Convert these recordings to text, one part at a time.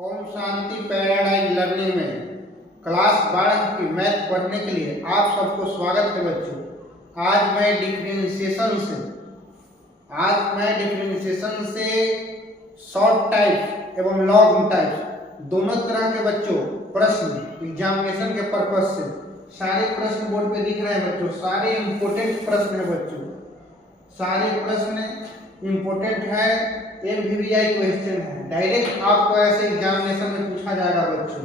Om Shanti paradise learning में class 12 की math पढ़ने के लिए आप सबको स्वागत है बच्चों। आज मैं डिफरेंशिएशन से शॉर्ट टाइप एवं लॉन्ग टाइप दोनों तरह के बच्चों प्रश्न एग्जामिनेशन के पर्पज से सारे प्रश्न बोर्ड पे दिख रहे हैं बच्चों। सारे इंपोर्टेंट प्रश्न है बच्चों, सारे प्रश्न इंपोर्टेंट है, MVVI क्वेश्चन है। डायरेक्ट आपको ऐसे एग्जामिनेशन में पूछा जाएगा बच्चों।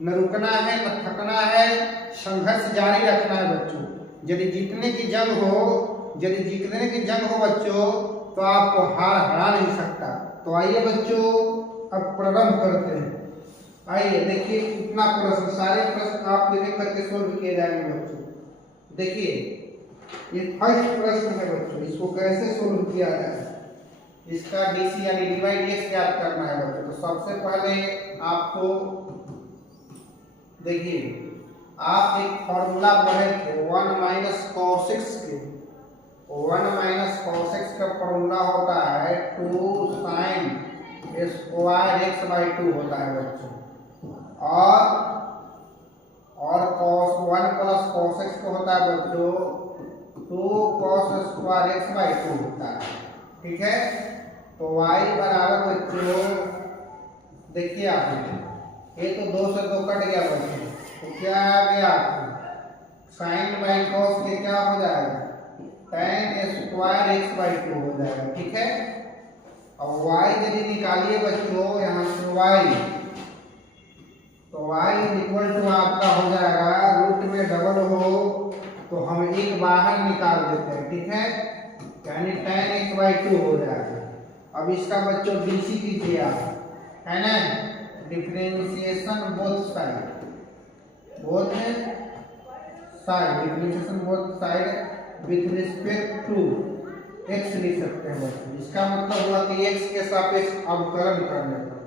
न रुकना है न थकना है, संघर्ष जारी रखना है बच्चों। यदि जीतने की जंग हो बच्चों तो आपको हार हरा नहीं सकता। तो आइए बच्चों अब प्रारंभ करते हैं। आइए देखिए कितना प्रश्न, सारे प्रश्न आप एक करके सोल्व किए जाएंगे बच्चों। देखिए ये फर्स्ट प्रश्न है बच्चों, इसको कैसे सोल्व किया जाए, इसका डीसी यानी डिवाइड एक्स ज्ञात करना है बच्चों। तो सबसे पहले आपको देखिए आप एक फॉर्मूला पढ़े थे 1 - cos x के। 1 - cos x का फॉर्मूला होता है 2 sin स्क्वायर x/2 होता है बच्चों। और cos 1 + cos x का होता है बच्चों 2 cos स्क्वायर x/2 होता है। ठीक है, तो y बराबर बच्चों देखिए आप ये तो 2 से 2 कट गया बच्चों, तो क्या आ गया sin बाई cos के क्या हो जाएगा tan स्क्वायर x/2 हो जाएगा। ठीक है, अब y यदि निकालिए बच्चों यहाँ से y, तो y = आपका हो जाएगा रूट में डबल हो तो हम एक बाहर निकाल देते हैं। ठीक है, यानी tan x/2 हो जाएगा। अब इसका बच्चों डीसी कीजिए आप, है ना, differentiation both side with respect to x लिख सकते हैं बच्चों। इसका मतलब हुआ कि x के सापेक्ष अवकलन करने पर,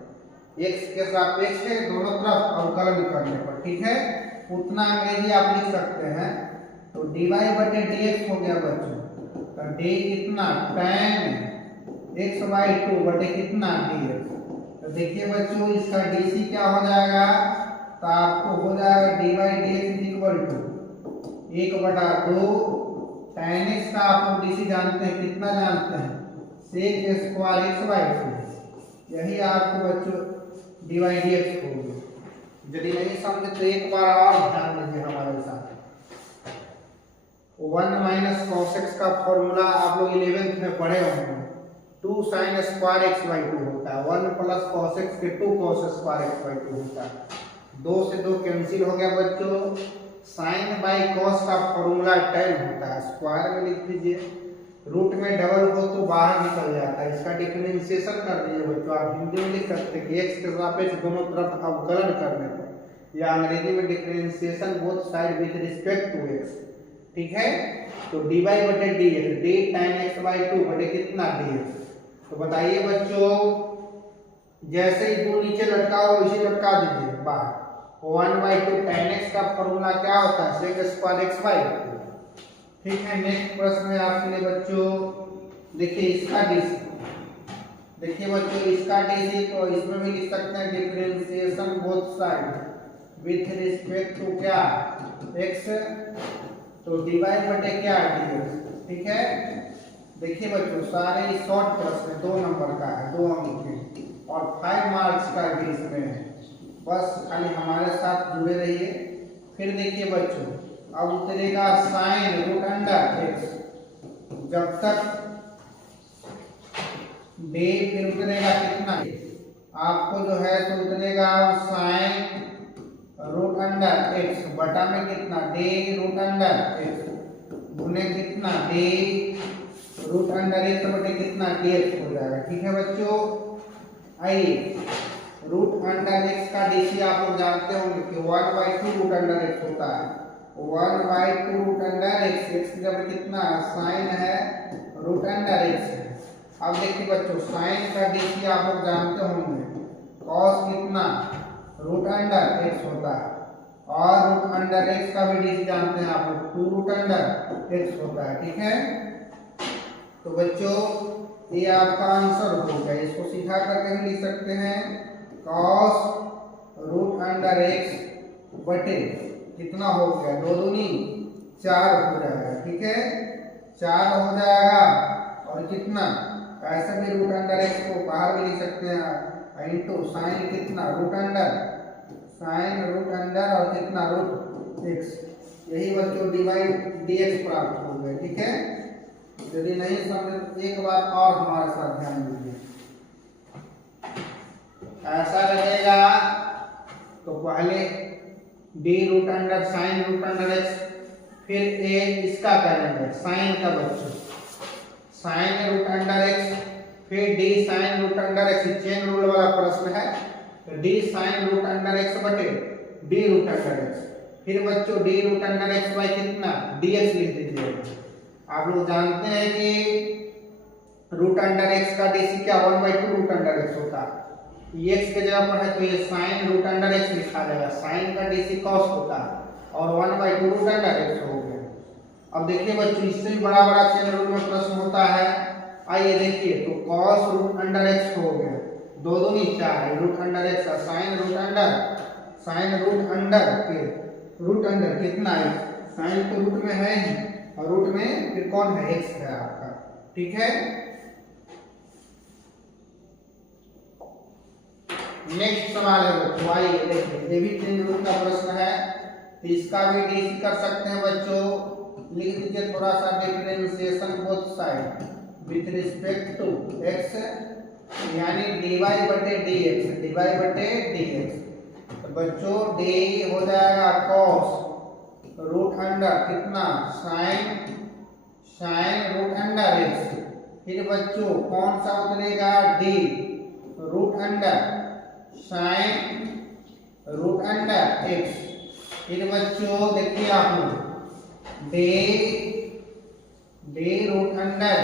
x के सापेक्ष दोनों तरफ अवकलन करने पर, ठीक है, उतना अंग्रेजी आप लिख सकते हैं। तो dy/dx हो गया बच्चों, तो d कितना tan x/2 बटे कितना dx। तो देखिए बच्चों इसका डीसी क्या हो जाएगा, तो आपको हो जाएगा dy/dx = 1/2 tan x का आप लोग डीसी जानते हैं, कितना जानते हैं, sec स्क्वायर x/2। यही आपको बच्चों dy/dx होगी। यदि नहीं समझे तो एक बार और ध्यान दीजिए हमारे साथ। 1 - cos x का फॉर्मूला आप लोग 11th में पढ़े होंगे, 2 sin स्क्वायर x/2 होता है। 1 + cos x के 2 cos स्क्वायर x/2 होता है। 2 से 2 कैंसिल हो गया बच्चों। sin बाई cos का फॉर्मूला tan होता है, स्क्वायर में लिख दीजिए, रूट में डबल हो तो बाहर निकल जाता है। इसका डिफरेंशिएशन कर दीजिए बच्चों। आप हिंदी में लिख सकते हैं कि x के सापेक्ष दोनों तरफ अवकलन करने पर, या अंग्रेजी में differentiation both side with respect to x। ठीक है, तो dy/dx d tan x/2 बटे कितना dx। तो बताइए बच्चों, जैसे ही 2 नीचे लटका हो इसे लटका दीजिए बाहर। 1/2 tan x का फॉर्मूला क्या होता है, sec स्क्वायर x/2। ठीक है, नेक्स्ट प्रश्न है आपके लिए बच्चों। देखिए इसका डीसी, देखिए बच्चों इसका डीसी तो इसमें भी लिख सकते हैं differentiation both side with respect to क्या x, तो डिवाइड बटे क्या dx। ठीक है, देखिए बच्चों सारे शॉर्ट प्रश्न 2 नंबर का है, 2 अंक के और 5 मार्क्स का भी इसमें है। बस खाली हमारे साथ जुड़े रहिए। फिर देखिए बच्चों अब उतरेगा sin √x, जब तक डे फिर उतरेगा कितना, आपको जो है तो उतरेगा sin √x बटा में कितना डे √x गुने कितना डे √x बटे कितना dx हो जाएगा। ठीक है बच्चों, आइए √x का डीसी आप लोग जानते होंगे कि 1/2 √x होता है। 1/2 √x, x की जगह कितना sin है √x है। अब देखिए बच्चों sin का डीसी आप लोग जानते होंगे cos कितना √x होता है, और √x का भी डीसी जानते हैं आप लोग 2√x होता है। ठीक है, तो बच्चों ये आपका आंसर हो गया। इसको सीधा करके भी लिख सकते हैं कॉस रूट अंडर एक्स बटे कितना हो गया, 2 दूनी 4 हो जाएगा, ठीक है 4 हो जाएगा। और कितना, ऐसे भी रूट अंडर एक्स को बाहर भी लिख सकते हैं, इंटू साइन कितना रूट अंडर और कितना रूट एक्स, यही बच्चों डिवाइड डी एक्स प्राप्त हो गए, ठीक है। यदि नहीं समझे तो एक बार और हमारे साथ ध्यान दीजिए। ऐसा रहेगा तो पहले d root under sine root under x, फिर ए इसका करेंगे साइन का बच्चों, साइन रूट अंडर एक्स, फिर d sine root under x, chain rule वाला प्रश्न है, तो d sine root under x बटे डी रूट अंडर एक्स, फिर बच्चों d root under x by कितना dx लिख दीजिएगा। आप लोग जानते हैं कि रूट अंडर एक्स का डीसी क्या 1/2 रूट अंडर एक्स होता है, एक्स के जगह पर है तो ये साइन रूट अंडर एक्स लिखा जाएगा, साइन का डीसी कॉस होता है और 1/2 रूट अंडर एक्स हो गया। अब देखिए बच्चों इससे भी बड़ा बड़ा चेन रूल में प्रश्न होता है, आइए देखिए, तो कॉस रूट अंडर एक्स हो गया, 2 दूनी 4 root under x, sine root under फिर रूट अंडर कितना है, साइन तो रूट में है ही और रूट में फिर कौन है, एक्स है आपका, ठीक है। नेक्स्ट सवाल है बच्चों, आइए देखिए, ये भी चेन रूल का प्रश्न है, तो इसका भी डीसी कर सकते हैं बच्चों, लिख दीजिए थोड़ा सा differentiation both side with respect to x, यानी dy बटे dx, तो बच्चों डी हो जाएगा कॉस रूट अंडर कितना साइन रूट अंडर एक्स, फिर बच्चों कौन सा उतरेगा d root under sine root under x, फिर बच्चों देखिए आप लोग d root under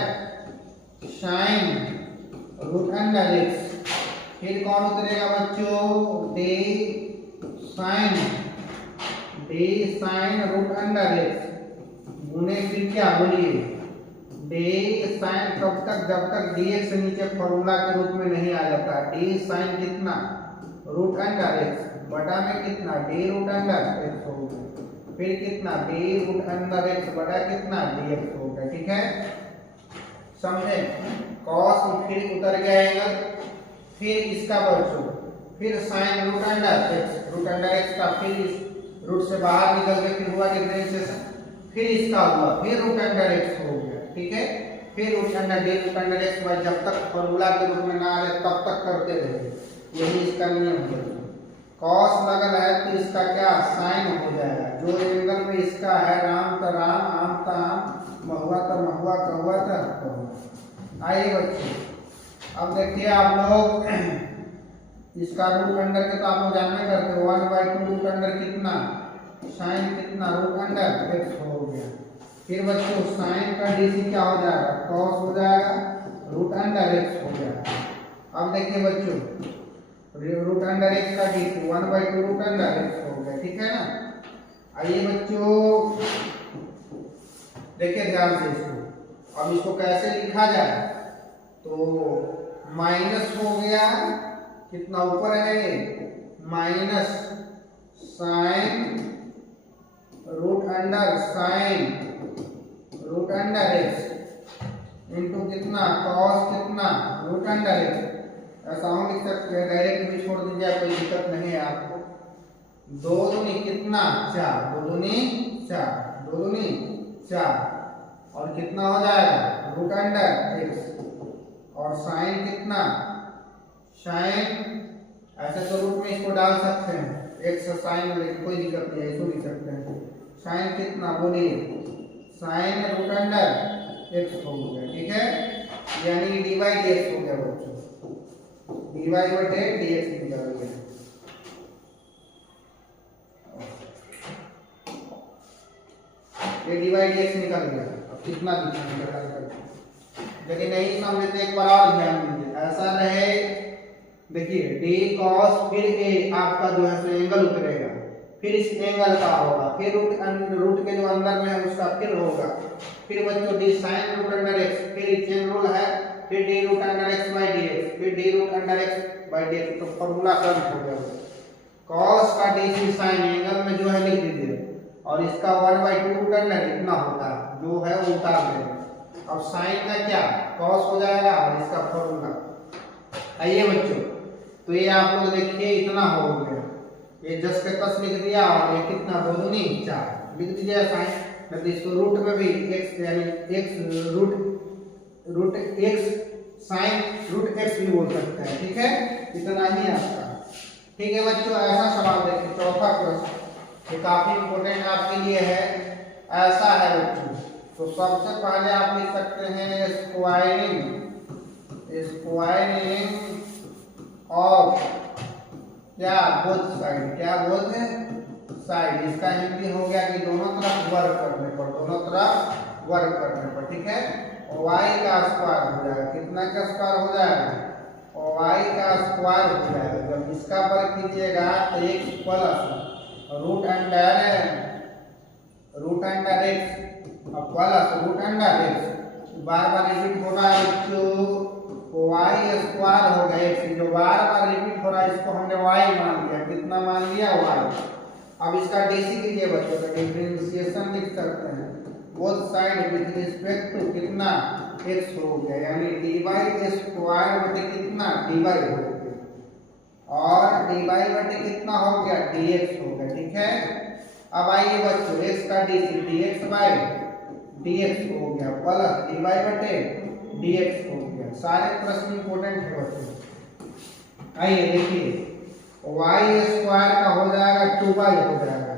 sine root under x, फिर कौन उतरेगा बच्चों d sine root under x गुने फिर क्या बोलिए डी साइन, कब तक जब तक dx नीचे फॉर्मूला के रूप में नहीं आ जाता, डी साइन कितना रूट अंडर एक्स बटा में कितना डी रूट अंडर एक्स हो गया, फिर कितना डी रूट अंडर एक्स बटा कितना dx हो गया, ठीक है समझे। कॉस फिर उतर गया एंगल, फिर इसका बच्चों फिर साइन रूट अंडर एक्स का, फिर इस रूट से बाहर निकल के फिर हुआ डिफरेंशिएशन, फिर इसका हुआ फिर रूट अंडर एक्स हो गया, ठीक है। फिर root under d root under x by, जब तक फॉर्मूला के रूप में ना आ जाए तब तक करते रहिए, यही इसका नियम है। कॉस लगल है तो इसका क्या साइन हो जाएगा, जो एंगल में इसका है राम तो राम, आम तो आम, महुआ तो महुआ, कहुआ तो कहुआ। आइए बच्चों अब देखिए आप लोग इसका रूट अंडर के तो आप लोग जानते करते हो, 1/2 रूट अंडर कितना साइन कितना रूट अंडर एक्स हो गया, फिर बच्चों साइन का डीसी क्या हो जाएगा कॉस हो जाएगा, रूट अंडर एक्स हो जाएगा। अब देखिए बच्चों रूट अंडर एक्स का डीसी 1/2 रूट अंडर एक्स हो गया, ठीक है ना। आइए बच्चों देखिए ध्यान से इसको, अब इसको कैसे लिखा जाए, तो माइनस हो गया कितना ऊपर है minus sine root under x into कितना कॉस कितना रूट अंडर एक्स, ऐसा हम लिख सकते हैं, डायरेक्ट भी छोड़ दीजिए कोई दिक्कत नहीं है आपको। 2 दूनी कितना 4, 2 दूनी 4 और कितना हो जाएगा रूट अंडर एक्स, और साइन कितना साइन, ऐसे तो रूट में इसको डाल सकते हैं एक्स साइन में, कोई दिक्कत नहीं है, इसको लिख सकते हैं साइन कितना बोलिए साइन रूट अंडर एक्स हो गया, ठीक है, यानी dy dx हो गया बच्चों, dy बटे dx निकल गया। ये dy dx निकल गया, अब कितना दिखा, लेकिन नहीं समझे तो एक बार और ध्यान दीजिए, ऐसा रहे देखिए d cos फिर a आपका जो है सो एंगल उतरेगा, फिर इस एंगल का होगा, फिर रूट के जो अंदर में है उसका फिर होगा, फिर बच्चों d sine root under x, फिर चेन रूल है, फिर d root under x by d x, फिर d root under x by d x, तो फॉर्मूला कर्व हो गया कॉस का डीसी साइन एंगल में जो है लिख दीजिए, और इसका 1/2 करना कितना होता है जो है वो उतार देंगे। अब साइन का क्या कॉस हो जाएगा और इसका फॉर्मूला। आइए बच्चों, तो ये आप लोग देखिए इतना हो गया, ये 10 के 10 लिख दिया, और ये कितना 2 दूनी 4 लिख दीजिए साइन। मतलब इसको रूट में भी x यानी x root x sine root x भी बोल सकते हैं, ठीक है। इतना ही आपका, ठीक है बच्चों। ऐसा सवाल देखिए चौथा प्रश्न, ये काफी इंपॉर्टेंट आपके लिए है। ऐसा है बच्चों, तो सबसे पहले आप लिख सकते हैं स्क्वायरिंग ऑफ क्या बोथ साइड, क्या बोथ है साइड। इसका हिंदी हो गया कि दोनों तरफ वर्ग करने पर, दोनों तरफ वर्ग करने पर, ठीक है। y का स्क्वायर हो जाएगा, कितना का स्क्वायर हो जाएगा, y का स्क्वायर हो जाएगा। जब इसका वर्ग कीजिएगा तो x plus root under x plus root under x, बार बार रिपीट हो रहा है बच्चों, y स्क्वायर हो गया x, जो बार बार रिपीट हो रहा है इसको हमने y मान लिया, कितना मान लिया y। अब इसका डीसी कीजिए बच्चों, तो डिफरेंशिएशन लिख सकते हैं both side with respect to कितना x हो गया, यानी dy स्क्वायर बटे कितना dy हो गया, और dy बटे कितना हो गया dx हो गया, ठीक है। अब आइए बच्चों x का डीसी dx बाय dx हो गया प्लस dy बटे dx हो गया। सारे प्रश्न इंपोर्टेंट है बच्चों। आइए देखिए y स्क्वायर का हो जाएगा 2y हो जाएगा,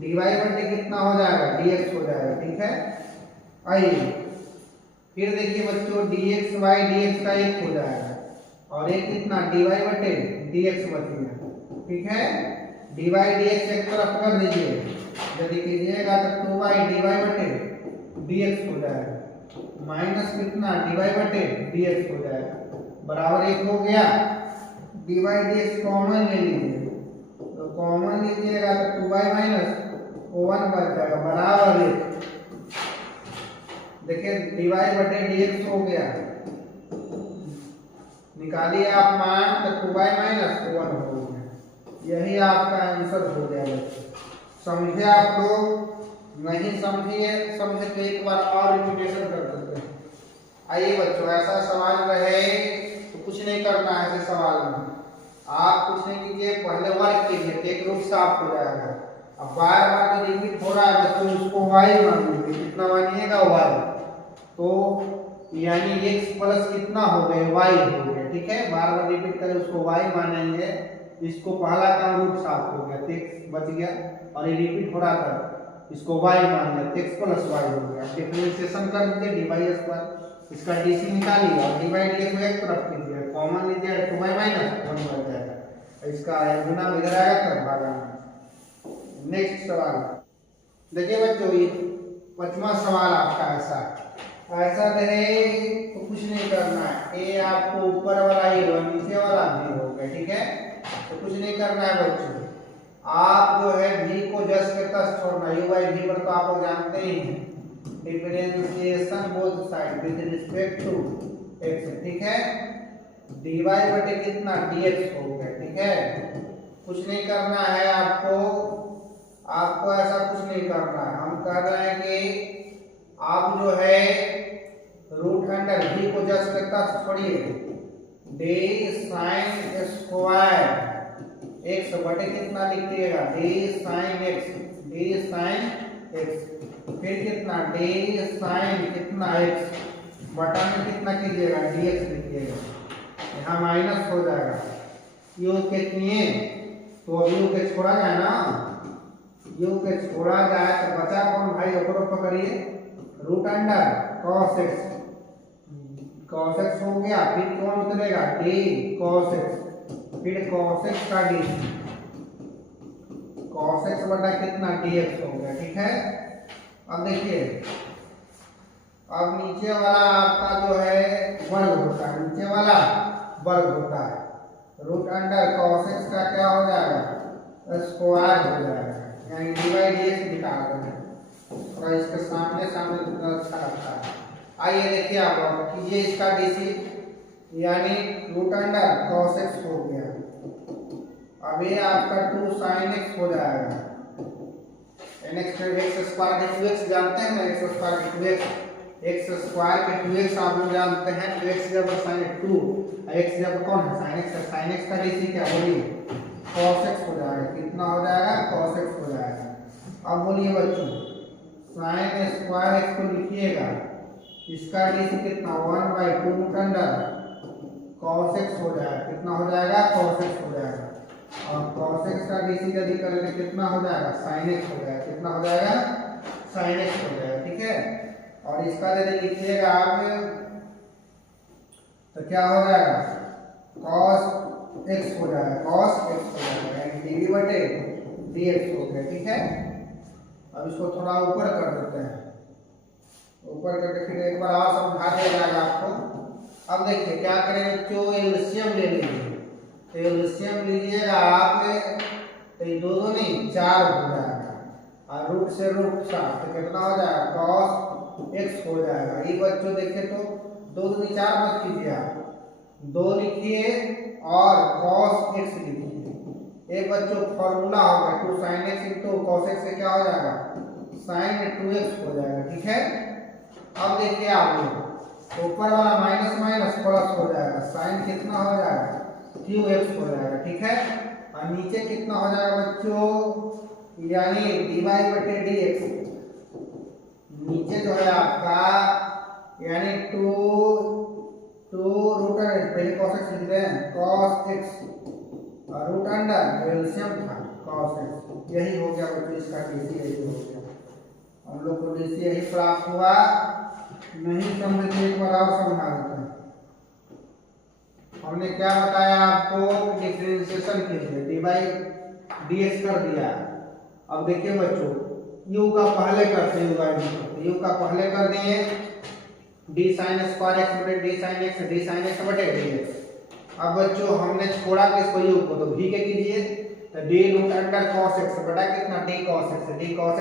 dy बटे कितना हो जाएगा dx हो जाएगा, ठीक है। आइए फिर देखिए बच्चों dx बाई dx का 1 हो जाएगा, और एक कितना dy बटे dx बच गया, ठीक है। dy dx एक तरफ कर दीजिए, यदि कीजिएगा तो 2y dy बटे dx हो जाएगा, माइनस कितना dy बटे dx हो जाएगा, बराबर 1 हो गया। dy dx कॉमन ले लीजिए, तो कॉमन लीजिएगा तो 2y माइनस 1 बच जाएगा, बराबर 1। देखिए dy बटे dx हो गया, निकालिए आप मान, तो 2y माइनस 1 हो गया। यही आपका आंसर हो गया। समझे आप लोग, नहीं समझे तो एक बार और रिपीटेशन कर सकते हैं। आइए बच्चों, ऐसा सवाल रहे तो कुछ नहीं करना है, ऐसे सवाल में आप कुछ नहीं कीजिए, पहले वर्क कीजिए तो एक रूप साफ हो जाएगा। अब बार बार रिपीट हो रहा है बच्चों, उसको y मान लीजिए, कितना मानिएगा y, तो यानी x प्लस कितना हो गए y हो गया, ठीक है। बार बार रिपीट करें उसको y मानेंगे, इसको पहला काम रूट साफ हो गया, x बच गया, और ये रिपीट हो रहा था इसको y मान लिया, x प्लस y हो गया। डिफरेंशिएशन कर दीजिए dy स्क्वायर, इसका डीसी निकालिए और dy dx को एक तरफ कीजिए, कॉमन लीजिए 2y माइनस 1 बच जाएगा, इसका गुना इधर आएगा तब भागाना। नेक्स्ट सवाल देखिए बच्चों, ये 5वां सवाल आपका ऐसा रहे तो कुछ नहीं करना है, ए आपको ऊपर वाला ही हो, नीचे वाला भी हो गया, ठीक है। तो कुछ नहीं करना है बच्चों, आप जो है v को जस के तस छोड़ना, u बाई v पर तो आप लोग जानते ही हैं, differentiation both side with respect to x, ठीक है। dy बटे कितना dx हो गया, ठीक है। कुछ नहीं करना है आपको ऐसा कुछ नहीं करना है। हम कह रहे हैं कि आप जो है रूट अंडर v को जस के तस छोड़िए, d sin स्क्वायर x बटे कितना लिखिएगा d sin x, फिर कितना d sin कितना x बटा में कितना कीजिएगा dx लिखिएगा, यहाँ माइनस हो जाएगा, u के किए तो अब u के छोड़ा जाए ना, u के छोड़ा जाए तो बचा कौन भाई, ऊपर पकड़िए रूट अंडर cos x हो गया, फिर कौन उतरेगा d cos x, फिर cos x का d cos x बटा कितना dx हो गया, ठीक है। अब देखिए, अब नीचे वाला आपका जो है वर्ग होता है, नीचे वाला वर्ग होता है, रूट अंडर cos x का क्या हो जाएगा स्क्वायर हो जाएगा, यानी dy dx निकाल देंगे, और इसके सामने अच्छा लगता है। आइए देखिए आप कीजिए इसका डीसी, यानी रूट अंडर कॉस एक्स हो गया। अब ये आपका 2 sin x हो जाएगा। nx एक्स स्क्वायर के 2x जानते हैं ना, एक्स स्क्वायर के 2x, एक्स स्क्वायर के 2x आप लोग जानते हैं। तो x जब sin 2, x जब कौन है sin x, sin x का डीसी क्या बोलिए cos x हो जाएगा। कितना हो जाएगा cos x हो जाएगा। अब बोलिए बच्चों sin स्क्वायर x को लिखिएगा, इसका डीसी कितना 1/2 रूट अंडर cos x हो जाएगा। कितना हो जाएगा cos x हो जाएगा। और cos x का डीसी यदि करेंगे कितना हो जाएगा sin x हो जाएगा। कितना हो जाएगा sin x हो जाएगा। ठीक है। और इसका यदि लिखिएगा आप तो क्या हो जाएगा cos x हो जाएगा, cos x हो जाएगा यानी dv/dx हो गया। ठीक है। अब इसको थोड़ा ऊपर कर देते हैं, ऊपर करके फिर एक बार और समझा दिया जाएगा आपको। अब देखिए क्या करेंगे, जो एलसीएम ले लेंगे, तो एलसीएम लीजिएगा आप, तो ये दो नहीं 4 हो जाएगा और रूट से रूट 7 तो कितना हो जाएगा cos x हो जाएगा। ये बच्चों देखिए तो 2 दूनी 4 मत कीजिए आप, 2 लिखिए और cos x लिखिए। एक बच्चों फॉर्मूला होगा 2 sin x into cos x से क्या हो जाएगा sin 2x हो जाएगा। ठीक है। अब देखिए आप लोग ऊपर वाला माइनस माइनस प्लस हो जाएगा, sin कितना हो जाएगा qx हो जाएगा। ठीक है। और नीचे कितना हो जाएगा बच्चों यानी dy/dx, नीचे जो है आपका यानी 2 रूट अंडर, पहले cos x लिख रहे हैं cos x और रूट अंडर एलसीएम था cos x, यही हो गया बच्चों इसका डीसी। यही हो गया, हम लोग को डीसी यही प्राप्त हुआ। नहीं समझे तो एक बार और समझा देते हैं। हमने क्या बताया आपको, डिफरेंशिएशन कीजिए, dy/dx कर दिया। अब देखिए बच्चों u का पहले करते हैं, u का पहले कर दिए d sin स्क्वायर x बटे d sin x बटे dx। अब बच्चों हमने छोड़ा किसको u को, तो v के कीजिए, तो d root under cos x बटा कितना d cos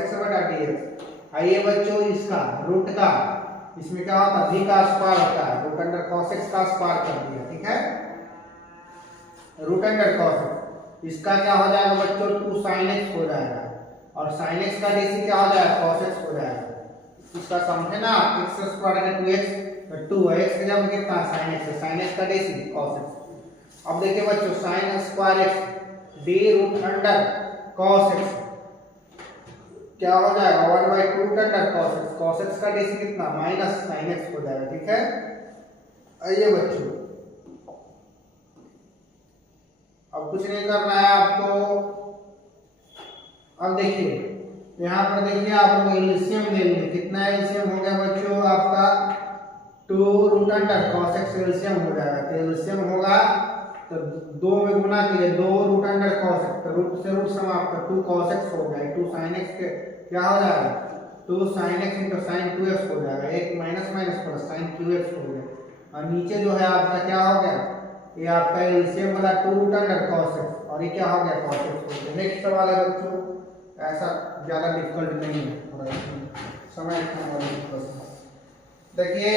x बटा dx। आइए बच्चों इसका रूट का, इसमें क्या होता है v का स्क्वायर होता है, रूट अंडर cos x का स्क्वायर कर दिया। ठीक है। रूट अंडर cos x, इसका क्या हो जाएगा बच्चों 2 sin x हो जाएगा और sin x का डीसी क्या हो जाएगा cos x हो जाएगा। इसका समझे ना, x स्क्वायर का 2x तो 2x की जगह कितना sin x है, sin x का डीसी cos x। अब देखिए बच्चों sin square x d root under cos x क्या हो जाएगा 1/2 रूट अंडर cos x का डीसी कितना माइनस sin x हो जाएगा। ठीक है। आइए बच्चों अब कुछ नहीं करना है आपको। अब देखिए यहाँ पर देखिए आप लोग एलसीएम ले लेंगे, कितना एलसीएम हो गया बच्चों आपका 2 root under cos x LCM हो जाएगा। तो एलसीएम होगा तो 2 में गुना कीजिए, 2 रूट अंडर cos x, तो रूट से रूट समाप्त 2 cos x हो गया। 2 sin x के क्या हो जाएगा 2 sin x into sin 2x हो जाएगा, एक minus minus plus sin qx हो गया। और नीचे जो है आपका क्या हो गया, ये आपका एलसीएम वाला 2 रूट अंडर cos x और ये क्या हो गया cos x हो गया। नेक्स्ट सवाल है बच्चों, ऐसा ज्यादा डिफिकल्ट नहीं है, थोड़ा समय रखना वाला प्रश्न। देखिए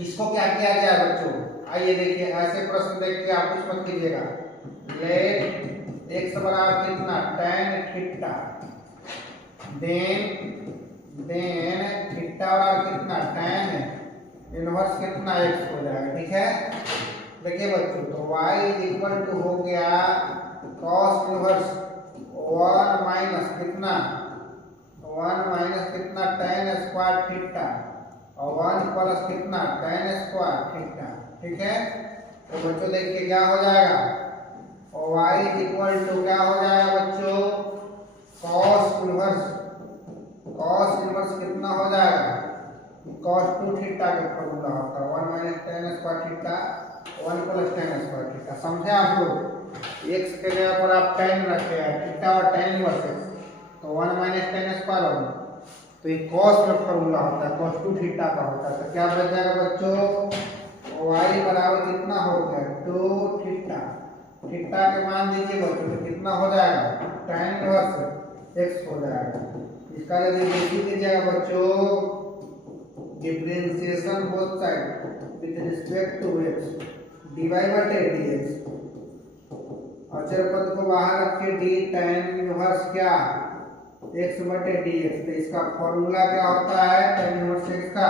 इसको क्या किया जाए बच्चों, आइए देखिए ऐसे प्रश्न देख के आप कुछ मत कीजिएगा। लेट x बराबर कितना tan थीटा, देन थीटा बराबर कितना tan इनवर्स कितना x हो जाएगा। ठीक है। देखिए बच्चों तो y इक्वल टू हो गया cos इनवर्स 1 माइनस कितना tan स्क्वायर थीटा और 1 प्लस कितना tan स्क्वायर थीटा। ठीक है। तो बच्चों देखिए क्या हो जाएगा और y इक्वल टू क्या हो जाएगा बच्चों cos इनवर्स कितना हो जाएगा cos 2 थीटा का फॉर्मूला होता है 1 minus tan square theta 1 plus tan square theta. समझे आप लोग, x के जगह पर आप tan रखे हैं थीटा और tan इनवर्स x, तो 1 माइनस tan स्क्वायर होगा, तो ये cos का फॉर्मूला होता है cos 2 थीटा का होता है। तो क्या बच जाएगा बच्चों y बराबर कितना हो गया 2 थीटा, थीटा के मान दीजिए बच्चों तो कितना हो जाएगा tan इनवर्स x हो जाएगा। इसका यदि देखिए कीजिएगा बच्चों differentiation both side with respect to x dy बटे dx। अचर पद को बाहर रख के d tan इनवर्स क्या x बटे dx। तो इसका फॉर्मूला क्या होता है tan इनवर्स x का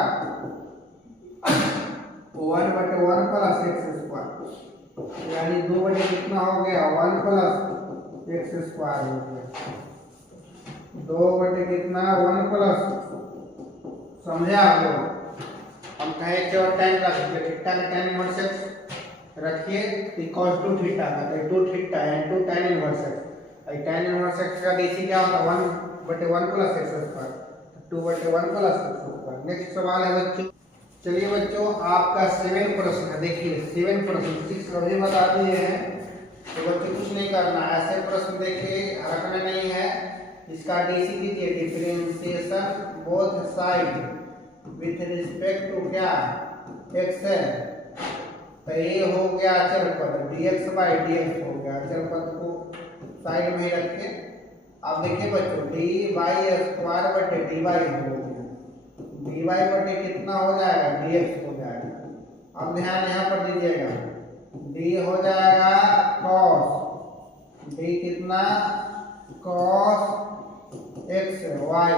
1 बटे 1 प्लस x स्क्वायर, यानी 2 बटे कितना हो गया 1 प्लस x स्क्वायर हो गया, 2 बटे कितना 1 प्लस, समझे आप लोग। हम कहे जो tan रख दे, थीटा का tan इनवर्स x रखिए इक्वल टू थीटा का, तो 2 theta into tan inverse x। आई tan इनवर्स x का डीसी क्या होता है 1 बटे 1 प्लस x स्क्वायर, 2 बटे 1 प्लस x स्क्वायर। नेक्स्ट सवाल है बच्चों, चलिए बच्चों आपका 7 प्रश्न है, देखिए 7 प्रश्न 6 अभी बता दिए हैं, तो बच्चों कुछ नहीं करना, ऐसे प्रश्न देखिए रखना नहीं है। इसका डीसी कीजिए differentiation both side with respect to क्या x है, तो ये हो गया अचर पद dx बाई dx हो गया। अचर पद को साइड में ही रख के आप देखिए बच्चों dy स्क्वायर बटे dy हो गया, dy बटे कितना हो जाएगा dx हो जाएगा। अब ध्यान यहाँ पर दीजिएगा, d हो जाएगा cos, d कितना cos x y,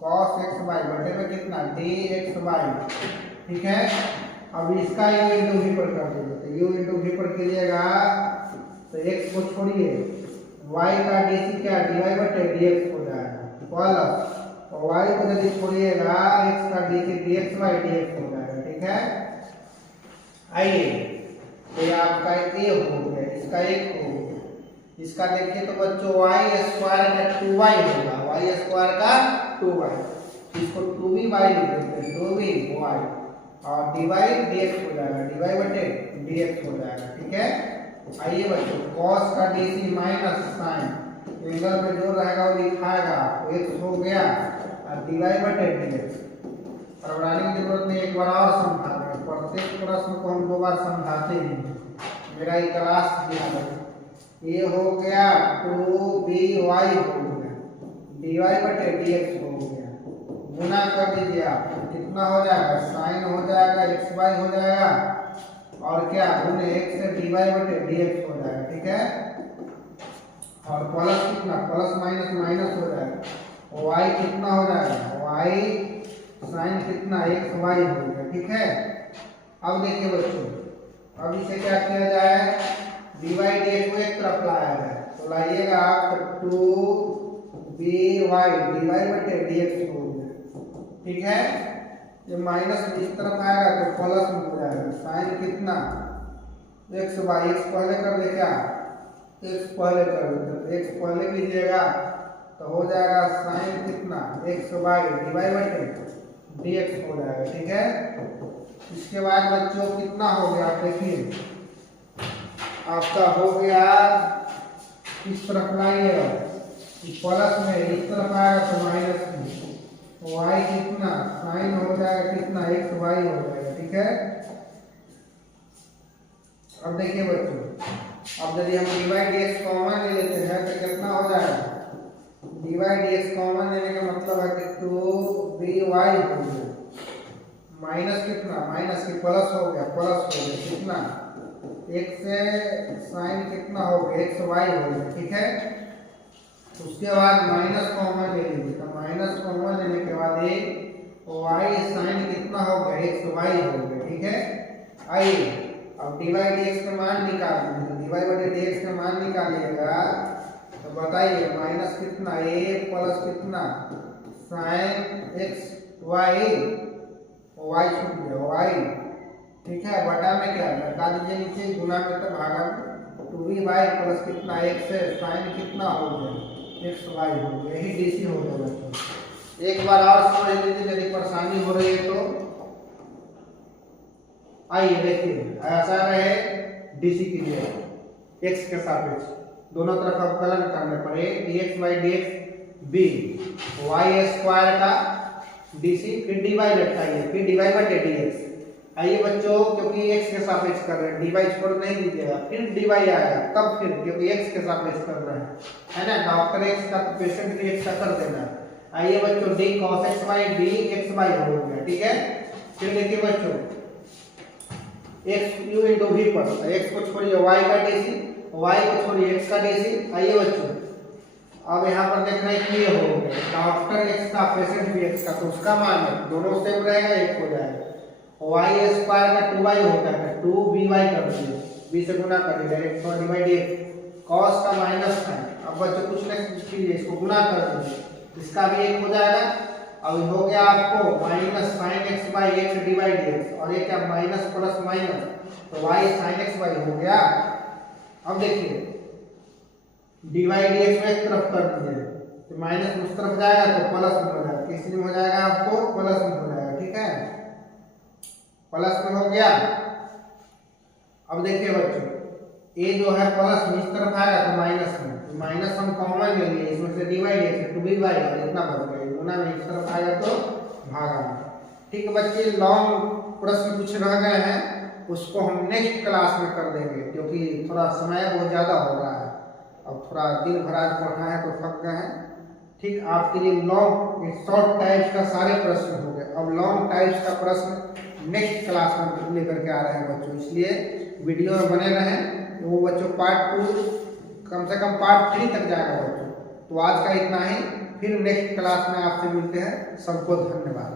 cos x y बटे में कितना dx y, ठीक है। अब इसका u इंटू v पर कर दीजिए, तो u इंटू v पर कीजिएगा तो x को छोड़िए, y का dc क्या dy बटे dx हो जाएगा प्लस, और y को यदि छोड़िएगा x का dc dx by dx हो जाएगा, ठीक है। आइए तो ये आपका a हो गया, इसका एक हो गया, इसका देखिए तो बच्चों y स्क्वायर का 2y होगा, y स्क्वायर का 2y, इसको 2v y लिख देते हैं 2v y, और dy dx हो जाएगा, dy बटे dx हो जाएगा, ठीक है। आइए बच्चों cos का dc माइनस sin, एंगल में जो रहेगा वो लिखाएगा, तो x हो गया और dy बटे dx। और बनाने की जरूरत नहीं, एक बार और समझा दें, प्रत्येक प्रश्न को हम 2 बार समझाते हैं, मेरा ये क्लास दिया है। ये हो गया 2by हो गया, dy बटे dx हो गया, गुना कर दीजिए आप, कितना हो जाएगा साइन हो जाएगा x y हो जाएगा, और क्या गुने x से dy बटे dx हो जाएगा, ठीक है। और प्लस कितना प्लस माइनस माइनस हो जाएगा, y कितना हो जाएगा y साइन कितना x y हो गया, ठीक है। अब देखिए बच्चों, अब इसे क्या किया जाए dy dx को एक तरफ लाया जाए, तो लाइएगा आप 2by dy बटे dx हो गया, ठीक है। ये माइनस इस तरफ आएगा तो प्लस में हो जाएगा, साइन कितना x बाई x पहले कर दे, क्या x पहले कर दे, तो x पहले कीजिएगा तो हो जाएगा साइन कितना x बाई dy बटे dx हो जाएगा, ठीक है। इसके बाद बच्चों कितना हो गया आप देखिए, आपका हो गया इस तरफ लाइएगा प्लस में, इस तरफ आएगा तो माइनस में, y कितना साइन हो जाएगा कितना x y हो जाएगा, ठीक है। अब देखिए बच्चों, अब यदि हम dy dx कॉमन ले लेते हैं तो कितना हो जाएगा, dy dx कॉमन लेने का मतलब है कि 2by हो गया, माइनस कितना माइनस की प्लस हो गया, प्लस हो गया कितना x से साइन कितना हो गया x y हो गया, ठीक है। उसके बाद माइनस कॉमन ले लीजिए, तो माइनस कॉमन लेने के बाद ये y साइन कितना हो गया x y हो गया, ठीक है। आइए अब dy dx का मान निकाल दीजिए, dy बटे dx का मान निकालिएगा तो बताइए माइनस कितना a प्लस कितना साइन x y, y छूट गया y, ठीक है। बटा में क्या घटा दीजिए नीचे, गुना में तो भागा में 2v प्लस कितना x है साइन कितना हो गया x y हो गया, यही डीसी हो गया बच्चों। एक बार और समझ लीजिए यदि परेशानी हो रही है तो। आइए देखिए ऐसा रहे डीसी कीजिए x के सापेक्ष, दोनों तरफ अवकलन करने पर a dx by dx b y square का डीसी, फिर dy लटकाइए, फिर dy बटे dx। आइए बच्चों क्योंकि x के सापेक्ष कर रहे हैं, dy छोड़ नहीं दीजिएगा, फिर dy आएगा तब फिर क्योंकि x के सापेक्ष कर रहे हैं, है ना। डॉक्टर x का तो पेशेंट भी x का कर देना, आइए बच्चों D cos x y D x y हो गया, ठीक है। फिर देखिए बच्चों x u into v पर x को छोड़िए y का डेसी, y को छोड़िए x का डेसी। आइए बच्चों अब यहाँ पर देखना है कि ये हो गया आफ्टर x का प्रेजेंट भी x का, तो उसका मान है दोनों सेम रहेगा, एक हो जाएगा। y स्क्वायर का 2y होता है 2by कर दीजिए, b से गुना कर दीजिए डायरेक्ट तो डिवाइड dx cos का माइनस है। अब बच्चों कुछ नहीं कीजिए, इसको गुना कर दीजिए, इसका भी एक हो जाएगा। अब हो गया आपको minus sin x by x divide dx, और ये क्या माइनस प्लस माइनस, तो y sin x y हो गया। अब देखिए डिवाइड dx में एक तरफ कर दीजिए, तो माइनस उस तरफ जाएगा तो प्लस में हो जाएगा, किस में हो जाएगा आपको प्लस में हो जाएगा, ठीक है, प्लस में हो गया। अब देखिए बच्चों ये जो है प्लस में इस तरफ आएगा तो माइनस में, तो माइनस हम कॉमन ले लिए, इसमें से डिवाइड x 2by और इतना बच गया, गुना में इस तरफ आएगा तो भागा। ठीक है बच्चे, लॉन्ग प्रश्न कुछ रह गए हैं, उसको हम नेक्स्ट क्लास में कर देंगे, क्योंकि थोड़ा समय बहुत ज़्यादा हो रहा है, अब थोड़ा दिन भर आज पढ़ा है तो थक गए हैं। ठीक, आपके लिए लॉन्ग शॉर्ट टाइप्स का सारे प्रश्न हो गए, अब लॉन्ग टाइप्स का प्रश्न नेक्स्ट क्लास में लेकर के आ रहे हैं बच्चों, इसलिए वीडियो में बने रहें। वो बच्चों पार्ट 2 कम से कम पार्ट 3 तक जाएगा बच्चों। तो आज का इतना ही, फिर नेक्स्ट क्लास में आपसे मिलते हैं। सबको धन्यवाद।